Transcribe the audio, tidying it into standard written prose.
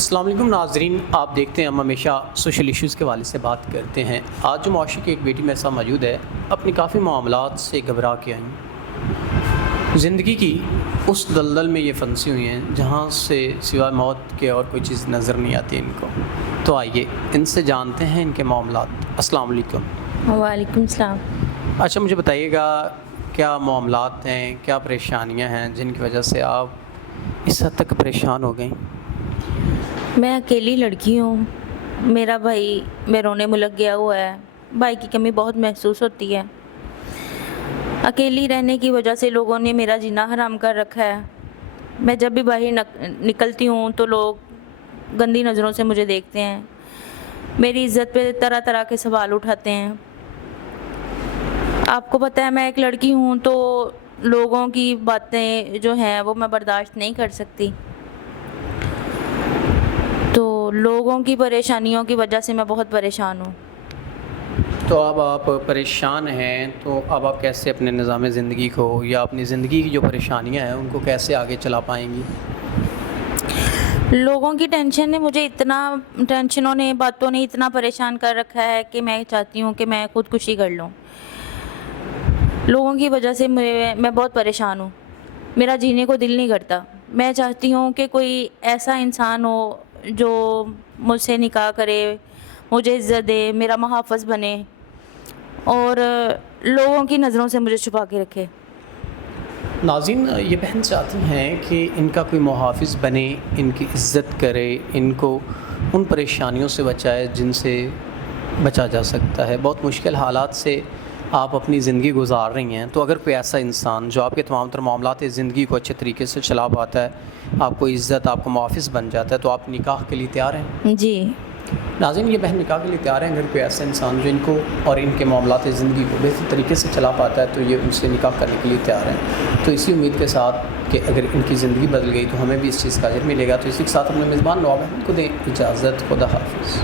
السلام علیکم ناظرین، آپ دیکھتے ہیں ہم ہمیشہ سوشل ایشوز کے حوالے سے بات کرتے ہیں۔ آج جو معاشرے کی ایک بیٹی میرے ساتھ موجود ہے، اپنی کافی معاملات سے گھبرا کے آئیں، زندگی کی اس دلدل میں یہ پھنسی ہوئی ہیں جہاں سے سوائے موت کے اور کوئی چیز نظر نہیں آتی ان کو۔ تو آئیے ان سے جانتے ہیں ان کے معاملات۔ السلام علیکم۔ وعلیکم السلام۔ اچھا، مجھے بتائیے گا کیا معاملات ہیں، کیا پریشانیاں ہیں جن کی وجہ سے آپ اس حد تک پریشان ہو گئیں؟ میں اکیلی لڑکی ہوں، میرا بھائی بیرون ملک گیا ہوا ہے، بھائی کی کمی بہت محسوس ہوتی ہے۔ اکیلی رہنے کی وجہ سے لوگوں نے میرا جینا حرام کر رکھا ہے۔ میں جب بھی باہر نکلتی ہوں تو لوگ گندی نظروں سے مجھے دیکھتے ہیں، میری عزت پہ طرح طرح کے سوال اٹھاتے ہیں۔ آپ کو پتہ ہے میں ایک لڑکی ہوں تو لوگوں کی باتیں جو ہیں وہ میں برداشت نہیں کر سکتی، تو لوگوں کی پریشانیوں کی وجہ سے میں بہت پریشان ہوں۔ تو اب آپ پریشان ہیں تو اب آپ کیسے اپنے نظام زندگی کو یا اپنی زندگی کی جو پریشانیاں ہیں ان کو کیسے آگے چلا پائیں گی؟ لوگوں کی ٹینشنوں نے باتوں نے اتنا پریشان کر رکھا ہے کہ میں چاہتی ہوں کہ میں خودکشی کر لوں۔ لوگوں کی وجہ سے میں بہت پریشان ہوں، میرا جینے کو دل نہیں کرتا۔ میں چاہتی ہوں کہ کوئی ایسا انسان ہو جو مجھ سے نکاح کرے، مجھے عزت دے، میرا محافظ بنے اور لوگوں کی نظروں سے مجھے چھپا کے رکھے۔ ناظرین، یہ بہن چاہتی ہیں کہ ان کا کوئی محافظ بنے، ان کی عزت کرے، ان کو ان پریشانیوں سے بچائے جن سے بچا جا سکتا ہے۔ بہت مشکل حالات سے آپ اپنی زندگی گزار رہی ہیں، تو اگر کوئی ایسا انسان جو آپ کے تمام تر معاملات زندگی کو اچھے طریقے سے چلا پاتا ہے، آپ کو عزت، آپ کو محافظ بن جاتا ہے، تو آپ نکاح کے لیے تیار ہیں؟ جی ناظرین، یہ بہن نکاح کے لیے تیار ہیں۔ اگر کوئی ایسا انسان جو ان کو اور ان کے معاملات زندگی کو بہتر طریقے سے چلا پاتا ہے تو یہ ان سے نکاح کرنے کے لیے تیار ہیں۔ تو اسی امید کے ساتھ کہ اگر ان کی زندگی بدل گئی تو ہمیں بھی اس چیز کا اجر ملے گا۔ تو اسی کے ساتھ اپنے میزبان نواب احمد کو دیں اجازت۔ خدا حافظ۔